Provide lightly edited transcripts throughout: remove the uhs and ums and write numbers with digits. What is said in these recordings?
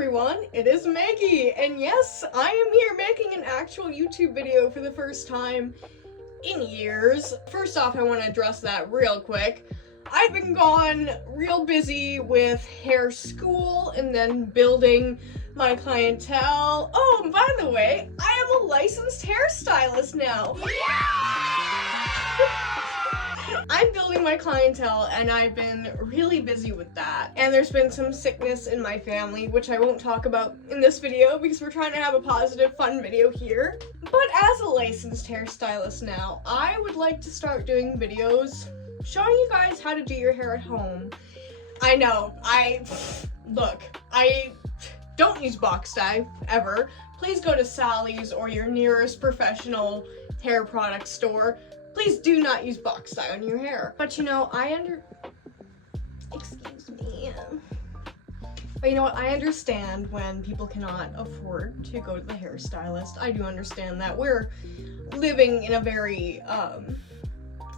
everyone, it is Maggie, and yes, I am here making an actual YouTube video for the first time in years. First off, I want to address that real quick. I've been gone real busy with hair school and then building my clientele. Oh, and by the way, I am a licensed hairstylist now. I'm building my clientele and I've been really busy with that. And there's been some sickness in my family, which I won't talk about in this video because we're trying to have a positive, fun video here. But as a licensed hairstylist now, I would like to start doing videos showing you guys how to do your hair at home. I know, I don't use box dye, ever. Please go to Sally's or your nearest professional hair product store. Please do not use box dye on your hair. But you know, excuse me. But you know what, I understand when people cannot afford to go to the hairstylist. I do understand that we're living in a very,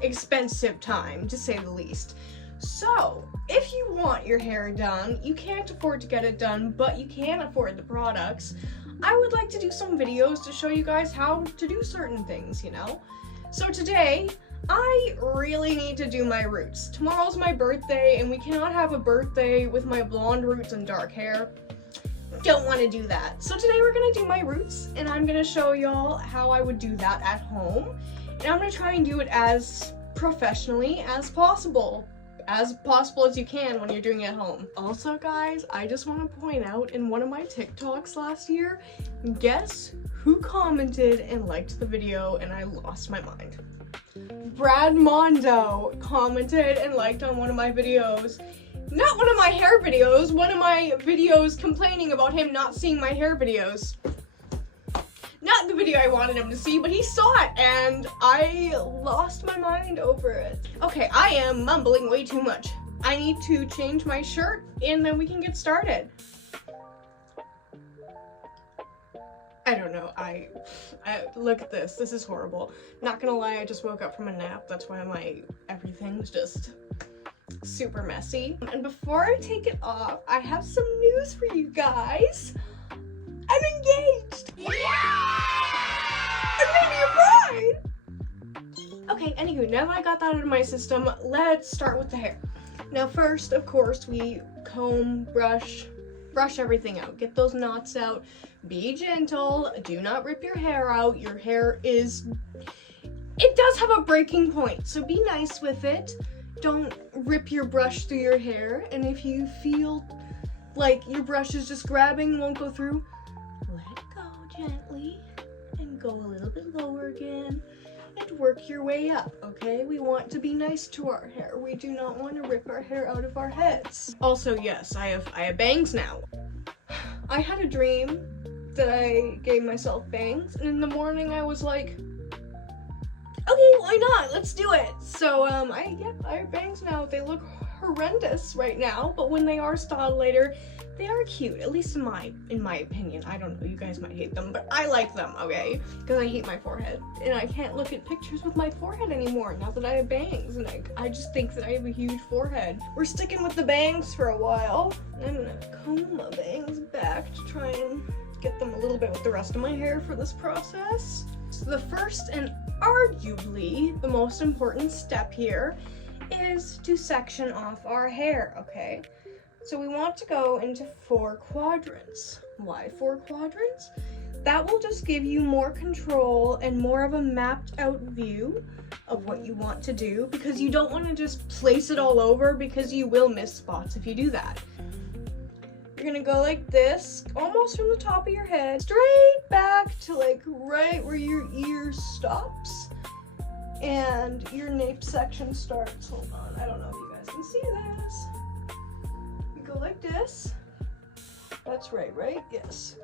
expensive time, to say the least. So, if you want your hair done, you can't afford to get it done, but you can afford the products, I would like to do some videos to show you guys how to do certain things, you know? So today, I really need to do my roots. Tomorrow's my birthday, and we cannot have a birthday with my blonde roots and dark hair. Don't want to do that. So today we're going to do my roots, and I'm going to show y'all how I would do that at home. And I'm going to try and do it as professionally as possible as you can when you're doing it at home. Also, guys, I just want to point out, in one of my TikToks last year, guess who commented and liked the video and I lost my mind? Brad Mondo commented and liked on one of my videos. Not one of my hair videos, one of my videos complaining about him not seeing my hair videos. Not the video I wanted him to see, but he saw it and I lost my mind over it. Okay, I am mumbling way too much. I need to change my shirt and then we can get started. I don't know, I look at this. This is horrible. Not gonna lie, I just woke up from a nap. That's why everything's just super messy. And before I take it off, I have some news for you guys. I'm engaged! I'm gonna be a bride! Okay, anywho, now that I got that out of my system, let's start with the hair. Now first, of course, we comb, brush everything out. Get those knots out. Be gentle. Do not rip your hair out. Your hair it does have a breaking point, so be nice with it. Don't rip your brush through your hair, and if you feel like your brush is just grabbing and won't go through, let it go gently and go a little bit lower again and work your way up, okay? We want to be nice to our hair. We do not want to rip our hair out of our heads. Also, yes, I have bangs now. I had a dream that I gave myself bangs, and in the morning I was like, okay, why not? Let's do it. So, I have bangs now. They look horrendous right now, but when they are styled later, they are cute, at least in my opinion. I don't know, you guys might hate them, but I like them, okay? Because I hate my forehead, and I can't look at pictures with my forehead anymore now that I have bangs, and I just think that I have a huge forehead. We're sticking with the bangs for a while. I'm gonna comb my bangs back to try and get them a little bit with the rest of my hair for this process. So the first and arguably the most important step here is to section off our hair, okay? So we want to go into 4 quadrants. Why 4 quadrants? That will just give you more control and more of a mapped out view of what you want to do, because you don't want to just place it all over, because you will miss spots if you do that. You're gonna go like this, almost from the top of your head, straight back to like right where your ear stops and your nape section starts. Hold on, I don't know if you guys can see this. You go like this. That's right? Yes.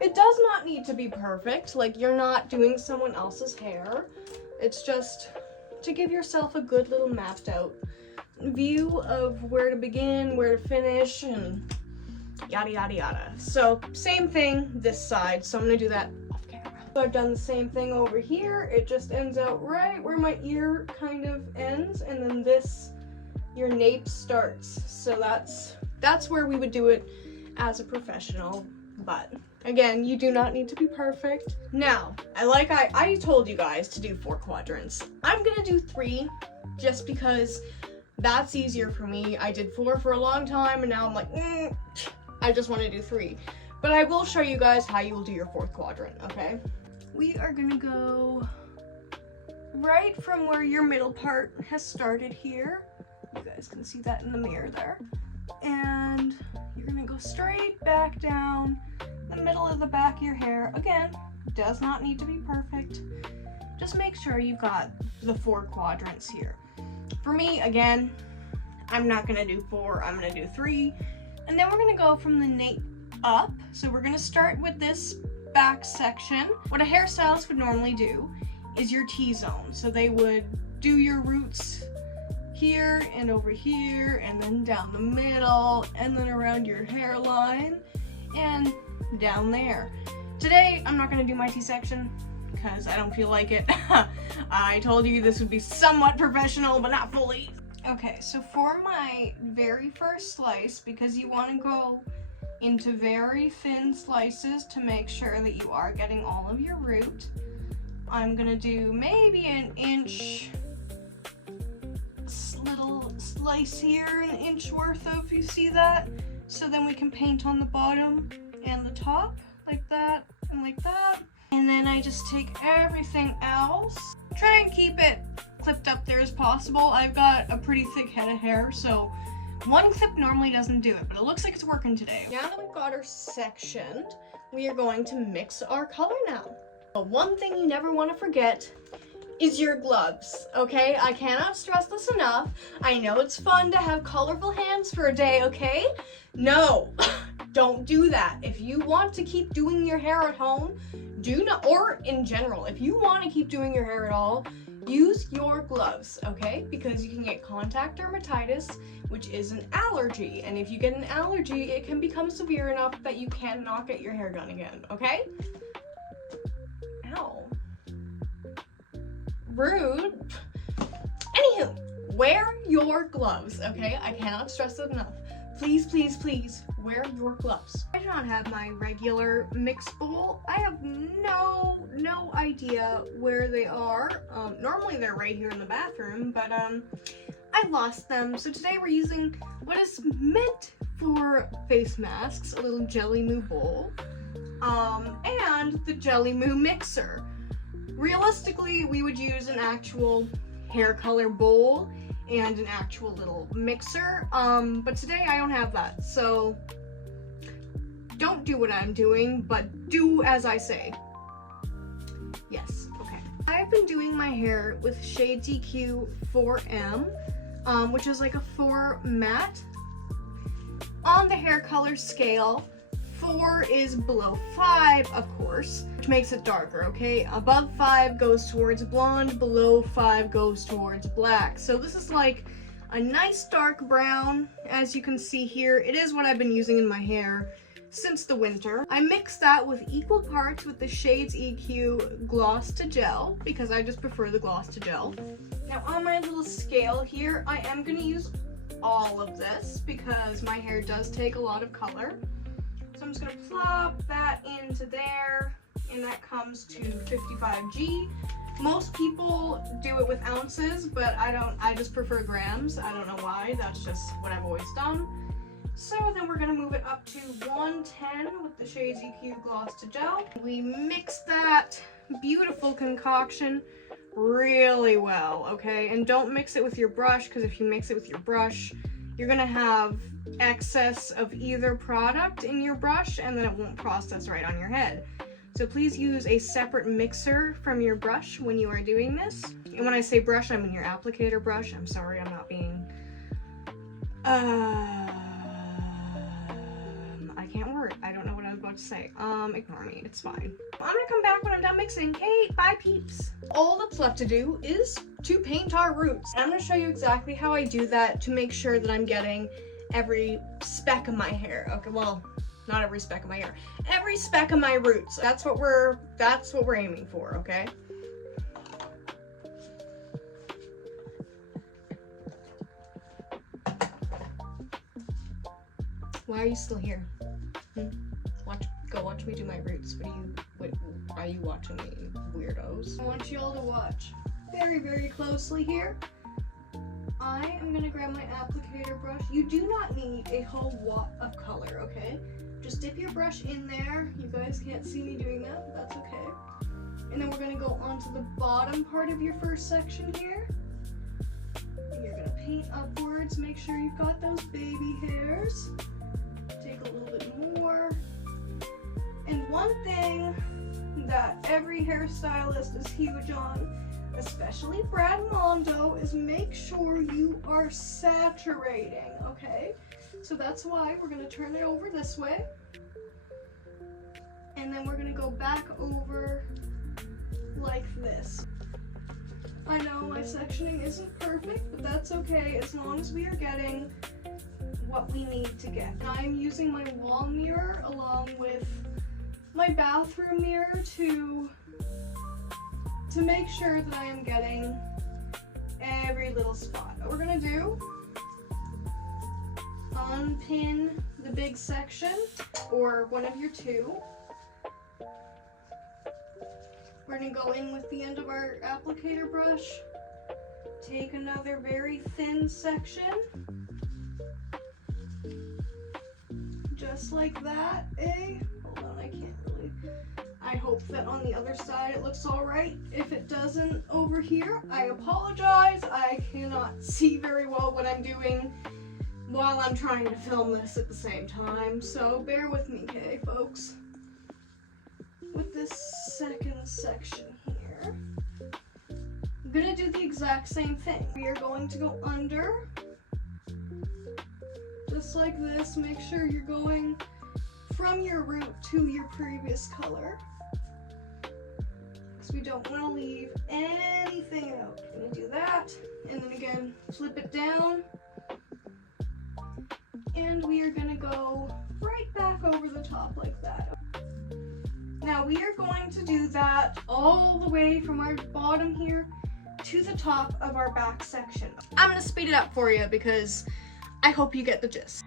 It does not need to be perfect, like you're not doing someone else's hair. It's just to give yourself a good little mapped out view of where to begin, where to finish, and yada yada yada. So same thing this side, so I'm gonna do that off camera. So I've done the same thing over here. It just ends out right where my ear kind of ends, and then this, your nape starts. So that's where we would do it as a professional, but again, you do not need to be perfect. Now, I told you guys to do 4 quadrants. I'm gonna do 3 just because that's easier for me. I did 4 for a long time and now I'm like, I just want to do 3. But I will show you guys how you will do your 4th quadrant, okay? We are gonna go right from where your middle part has started here. You guys can see that in the mirror there. And you're gonna go straight back down the middle of the back of your hair. Again, does not need to be perfect. Just make sure you've got the 4 quadrants here. For me, again, I'm not gonna do 4, I'm gonna do 3. And then we're gonna go from the nape up. So we're gonna start with this back section. What a hairstylist would normally do is your T-zone. So they would do your roots here and over here and then down the middle and then around your hairline and down there. Today, I'm not gonna do my T-section because I don't feel like it. I told you this would be somewhat professional, but not fully. Okay, so for my very first slice, because you want to go into very thin slices to make sure that you are getting all of your root, I'm gonna do maybe an inch little slice here, an inch worth of, you see that? So then we can paint on the bottom and the top, like that and like that. And then I just take everything else, try and keep it clipped up there as possible. I've got a pretty thick head of hair, so one clip normally doesn't do it, but it looks like it's working today. Now that we've got our sectioned, we are going to mix our color now. But one thing you never want to forget is your gloves, okay? I cannot stress this enough. I know it's fun to have colorful hands for a day, okay? No, don't do that. If you want to keep doing your hair at home, do not, or in general, if you want to keep doing your hair at all, use your gloves, okay? Because you can get contact dermatitis, which is an allergy. And if you get an allergy, it can become severe enough that you cannot get your hair done again, okay? Ow. Rude. Anywho, wear your gloves, okay? I cannot stress it enough. Please, please, please wear your gloves. I do not have my regular mix bowl. I have no idea where they are. Normally they're right here in the bathroom, but I lost them. So today we're using what is meant for face masks, a little Jelly Moo bowl, and the Jelly Moo mixer. Realistically, we would use an actual hair color bowl and an actual little mixer, but today I don't have that, so don't do what I'm doing, but do as I say. Yes, okay. I've been doing my hair with Shades EQ 4M, which is like a 4 matte. On the hair color scale, 4 is below 5, of course, which makes it darker, okay? Above 5 goes towards blonde, below 5 goes towards black. So this is like a nice dark brown, as you can see here. It is what I've been using in my hair since the winter. I mix that with equal parts with the Shades EQ Gloss to Gel, because I just prefer the gloss to gel. Now on my little scale here, I am going to use all of this because my hair does take a lot of color. So I'm just gonna plop that into there, and that comes to 55G. Most people do it with ounces, but I don't, I just prefer grams. I don't know why, that's just what I've always done. So then we're gonna move it up to 110 with the Shades EQ Gloss to Gel. We mix that beautiful concoction really well, okay? And don't mix it with your brush, because if you mix it with your brush, you're gonna have excess of either product in your brush and then it won't process right on your head. So please use a separate mixer from your brush when you are doing this. And when I say brush, I mean your applicator brush. I'm sorry, I'm not being... I can't word. I don't know what I was about to say. Ignore me. It's fine. I'm gonna come back when I'm done mixing. Okay, bye peeps. All that's left to do is to paint our roots. And I'm gonna show you exactly how I do that to make sure that I'm getting every speck of my hair. Okay, well, not every speck of my hair. Every speck of my roots. That's what we're aiming for, okay? Why are you still here? Go watch me do my roots. What are you watching me, weirdos? I want you all to watch very, very closely here. I am gonna grab my applicator brush. You do not need a whole wad of color, okay? Just dip your brush in there. You guys can't see me doing that, but that's okay. And then we're gonna go onto the bottom part of your first section here. And you're gonna paint upwards. Make sure you've got those baby hairs. Take a little bit more. And one thing that every hairstylist is huge on, especially Brad Mondo, is make sure you are saturating, okay? So that's why we're gonna turn it over this way. And then we're gonna go back over like this. I know my sectioning isn't perfect, but that's okay as long as we are getting what we need to get. And I'm using my wall mirror along with my bathroom mirror to make sure that I am getting every little spot. What we're gonna do, unpin the big section or one of your two. We're gonna go in with the end of our applicator brush, take another very thin section, just like that, eh? Hold on, I can't really. I hope that on the other side it looks all right. If it doesn't over here, I apologize. I cannot see very well what I'm doing while I'm trying to film this at the same time, so bear with me, okay, folks? With this second section here, I'm gonna do the exact same thing. We are going to go under, just like this. Make sure you're going from your root to your previous color, because we don't want to leave anything out. I'm gonna do that, and then again, flip it down, and we are gonna go right back over the top like that. Now we are going to do that all the way from our bottom here to the top of our back section. I'm gonna speed it up for you because I hope you get the gist.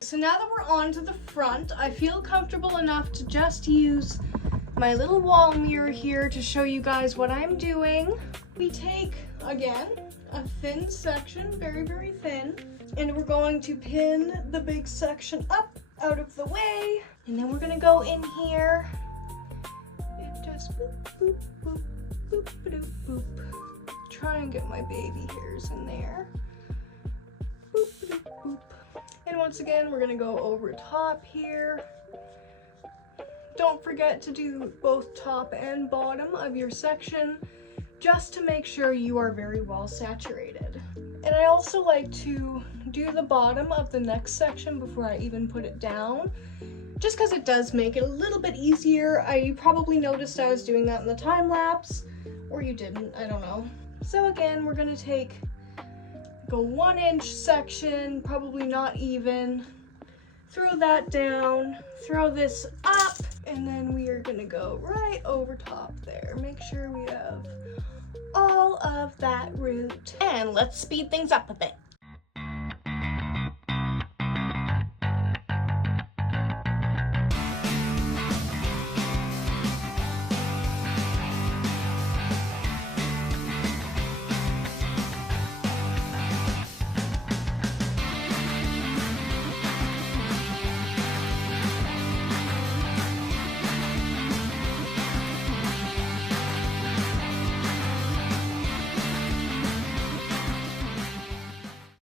So now that we're on to the front, I feel comfortable enough to just use my little wall mirror here to show you guys what I'm doing. We take, again, a thin section, very, very thin, and we're going to pin the big section up out of the way. And then we're gonna go in here and just boop, boop, boop, boop, boop, boop. Try and get my baby hairs in there. Boop, boop, boop. And once again, we're gonna go over top here. Don't forget to do both top and bottom of your section, just to make sure you are very well saturated. And I also like to do the bottom of the next section before I even put it down, just because it does make it a little bit easier. You probably noticed I was doing that in the time lapse, or you didn't, I don't know. So again, we're gonna take a 1-inch section, probably not even, throw that down, throw this up, and then we are gonna go right over top there. Make sure we have all of that root. And let's speed things up a bit.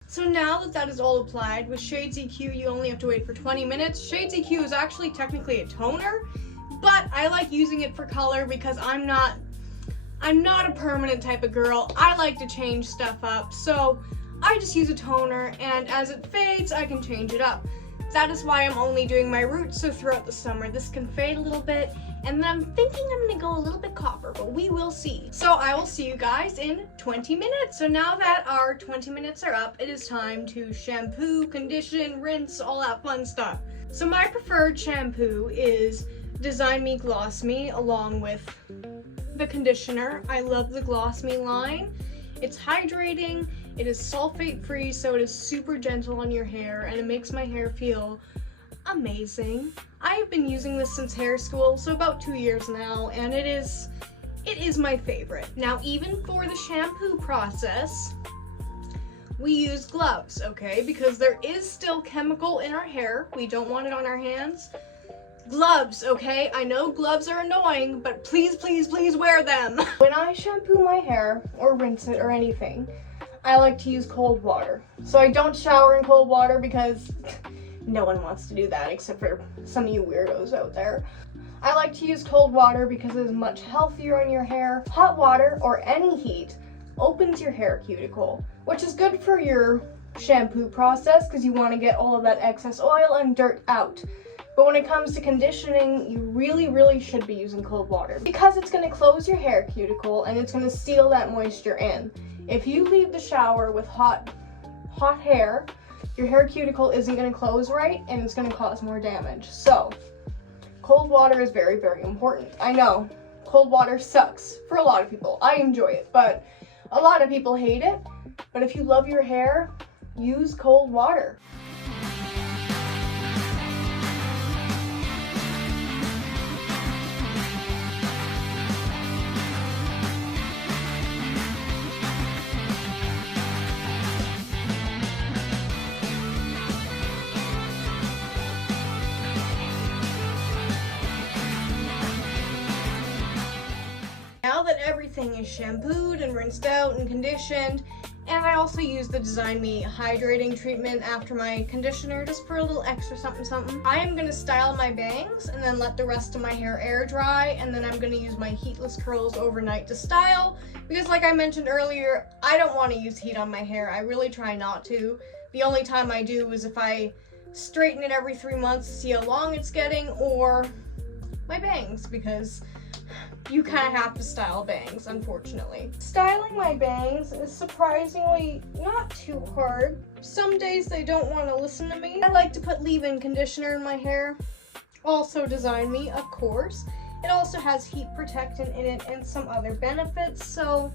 So now that that is all applied, with Shades EQ you only have to wait for 20 minutes. Shades EQ is actually technically a toner, but I like using it for color because I'm not a permanent type of girl. I like to change stuff up, so I just use a toner, and as it fades, I can change it up. That is why I'm only doing my roots, so throughout the summer this can fade a little bit, and then I'm thinking I'm gonna go a little bit copper, but we will see. So I will see you guys in 20 minutes. So now that our 20 minutes are up, it is time to shampoo, condition, rinse, all that fun stuff. So my preferred shampoo is Design Me Gloss Me, along with the conditioner. I love the Gloss Me line. It's hydrating, it is sulfate free, so it is super gentle on your hair, and it makes my hair feel amazing. I have been using this since hair school, so about 2 years now, and it is my favorite. Now, even for the shampoo process, we use gloves, okay? Because there is still chemical in our hair. We don't want it on our hands. Gloves, okay? I know gloves are annoying, but please, please, please wear them. When I shampoo my hair or rinse it or anything, I like to use cold water. So I don't shower in cold water because no one wants to do that except for some of you weirdos out there. I like to use cold water because it is much healthier on your hair. Hot water or any heat opens your hair cuticle, which is good for your shampoo process because you want to get all of that excess oil and dirt out. But when it comes to conditioning, you really, really should be using cold water because it's going to close your hair cuticle and it's going to seal that moisture in. If you leave the shower with hot hair, your hair cuticle isn't going to close right and it's going to cause more damage. So, cold water is very, very important. I know, cold water sucks for a lot of people. I enjoy it, but a lot of people hate it. But if you love your hair, use cold water. Now that everything is shampooed and rinsed out and conditioned, and I also use the Design Me hydrating treatment after my conditioner just for a little extra something, I am going to style my bangs and then let the rest of my hair air dry, and then I'm going to use my heatless curls overnight to style because, like I mentioned earlier, I don't want to use heat on my hair. I really try not to. The only time I do is if I straighten it every 3 months to see how long it's getting, or my bangs, because you kind of have to style bangs, unfortunately. Styling my bangs is surprisingly not too hard. Some days they don't want to listen to me. I like to put leave-in conditioner in my hair. Also Design Me, of course. It also has heat protectant in it and some other benefits, so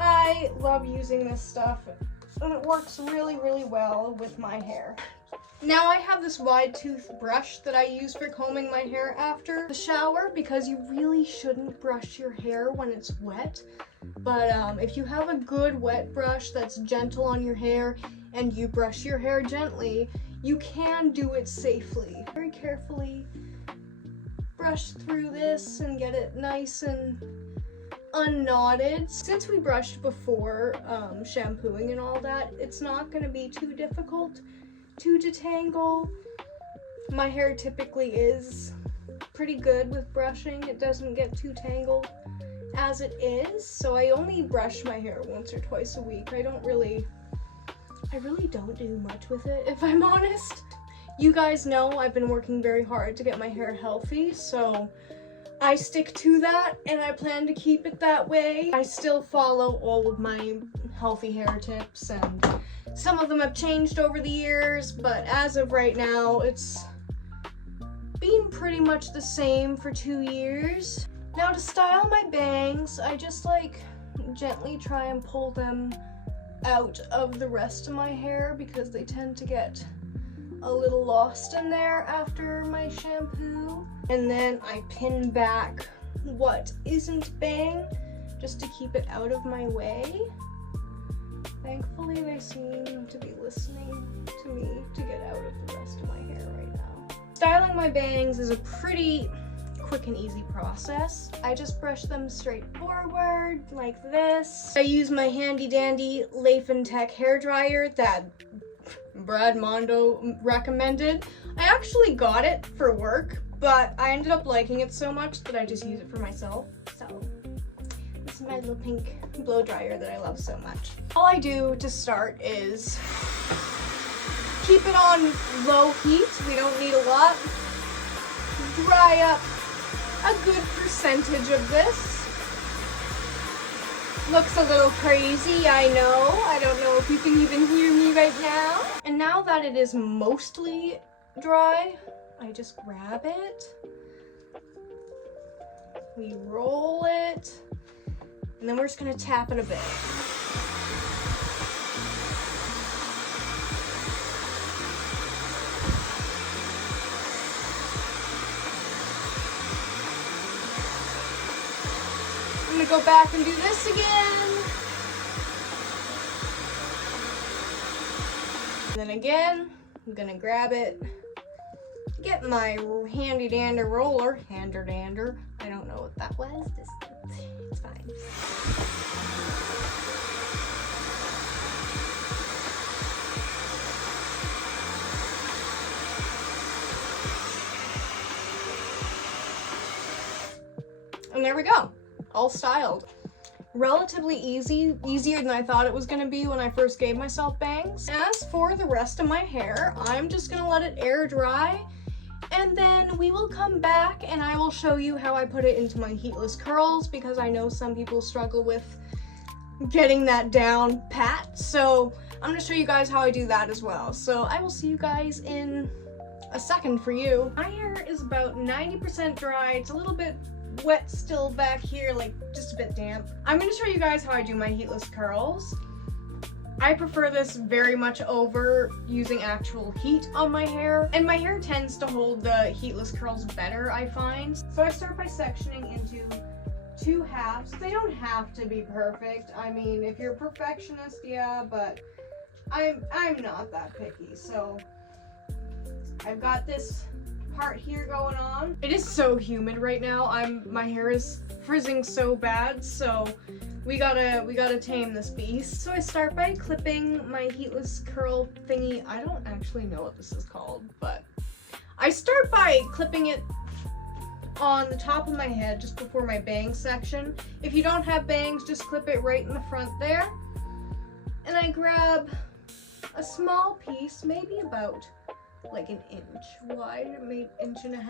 I love using this stuff, and it works really, really well with my hair. Now I have this wide tooth brush that I use for combing my hair after the shower because you really shouldn't brush your hair when it's wet. But if you have a good wet brush that's gentle on your hair and you brush your hair gently, you can do it safely. Very carefully brush through this and get it nice and unknotted. Since we brushed before shampooing and all that, it's not going to be too difficult to detangle. My hair typically is pretty good with brushing. It doesn't get too tangled as it is, so I only brush my hair once or twice a week. I really don't do much with it, if I'm honest. You guys know I've been working very hard to get my hair healthy, so I stick to that and I plan to keep it that way. I still follow all of my healthy hair tips, and some of them have changed over the years, but as of right now, it's been pretty much the same for 2 years. Now to style my bangs, I just gently try and pull them out of the rest of my hair because they tend to get a little lost in there after my shampoo. And then I pin back what isn't bang just to keep it out of my way. Thankfully, they seem to be listening to me to get out of the rest of my hair right now. Styling my bangs is a pretty quick and easy process. I just brush them straight forward like this. I use my handy dandy Laufentech hair dryer that Brad Mondo recommended. I actually got it for work, but I ended up liking it so much that I just use it for myself. So this This is my little pink blow dryer that I love so much. All I do to start is keep it on low heat. We don't need a lot. Dry up a good percentage of this. Looks a little crazy, I know. I don't know if you can even hear me right now. And now that it is mostly dry, I just grab it. We roll it. And then we're just gonna tap it a bit. I'm gonna go back and do this again. And then again, I'm gonna grab it, get my handy dander roller, hander dander. I don't know what that was. It's fine. And there we go. All styled. Relatively easy, easier than I thought it was gonna be when I first gave myself bangs. As for the rest of my hair, I'm just gonna let it air dry, and then we will come back and I will show you how I put it into my heatless curls, because I know some people struggle with getting that down pat. So I'm gonna show you guys how I do that as well. So I will see you guys in a second for you. My hair is about 90% dry. It's a little bit wet still back here, like just a bit damp. I'm going to show you guys how I do my heatless curls. I prefer this very much over using actual heat on my hair, and my hair tends to hold the heatless curls better, I find. So I start by sectioning into 2 halves. They don't have to be perfect. I mean, if you're a perfectionist, yeah, but I'm not that picky. So I've got this part here going on. It is so humid right now. My hair is frizzing so bad, so we gotta tame this beast. So I start by clipping my heatless curl thingy. I don't actually know what this is called, but I start by clipping it on the top of my head just before my bangs section. If you don't have bangs, just clip it right in the front there. And I grab a small piece, maybe about like an inch wide, maybe 1.5 inches.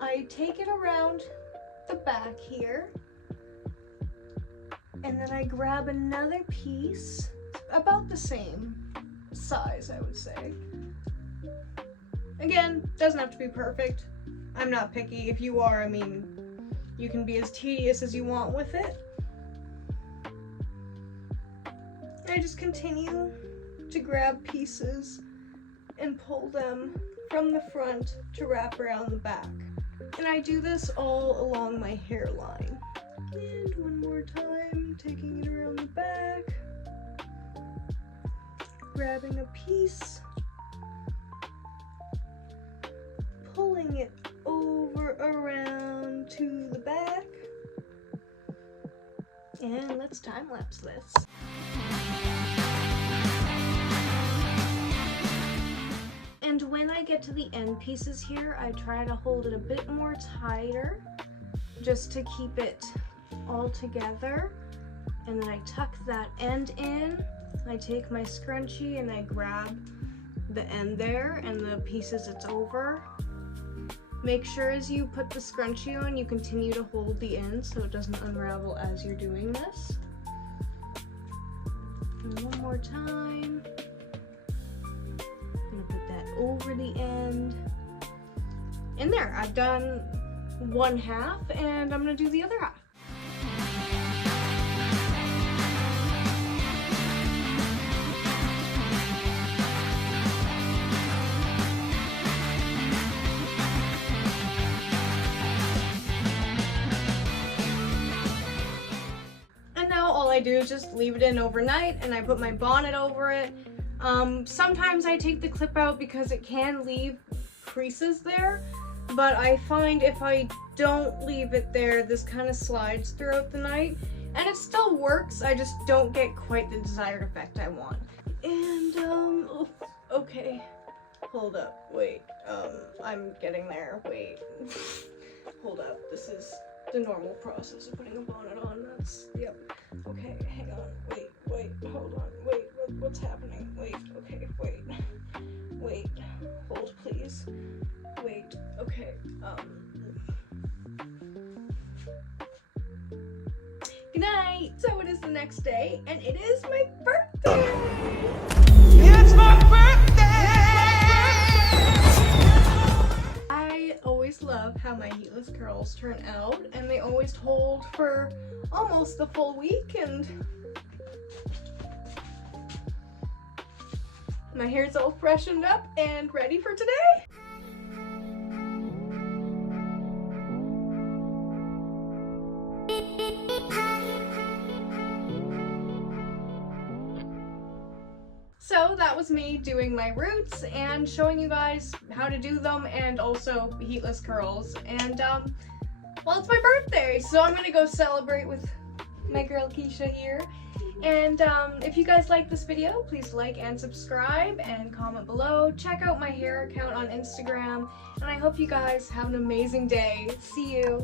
I take it around the back here, and then I grab another piece about the same size, I would say. Again, doesn't have to be perfect. I'm not picky. If you are, I mean, you can be as tedious as you want with it. I just continue to grab pieces and pull them from the front to wrap around the back. And I do this all along my hairline. And one more time, taking it around the back, grabbing a piece, pulling it over around to the back, and let's time lapse this. And when I get to the end pieces here, I try to hold it a bit more tighter just to keep it all together. And then I tuck that end in. I take my scrunchie and I grab the end there and the pieces it's over. Make sure as you put the scrunchie on, you continue to hold the end so it doesn't unravel as you're doing this. And one more time. Over the end. And there, I've done 1/2, and I'm gonna do the other half. And now all I do is just leave it in overnight, and I put my bonnet over it. Sometimes I take the clip out because it can leave creases there, but I find if I don't leave it there, this kind of slides throughout the night, and it still works. I just don't get quite the desired effect I want. And, okay, hold up, wait, I'm getting there, wait, hold up, this the normal process of putting a bonnet on. That's, yep. Okay, hang on. Wait, hold on. Wait, what's happening? Wait, okay, wait. Hold, please. Wait, okay, Good night! So it is the next day, and it is my birthday! It's my birthday! I always love how my heatless curls turn out, and they always hold for almost the full week, and my hair's all freshened up and ready for today. So that was me doing my roots and showing you guys how to do them, and also heatless curls. And well, it's my birthday, so I'm gonna go celebrate with my girl Keisha here. And if you guys like this video, please like and subscribe and comment below. Check out my hair account on Instagram, and I hope you guys have an amazing day. See you.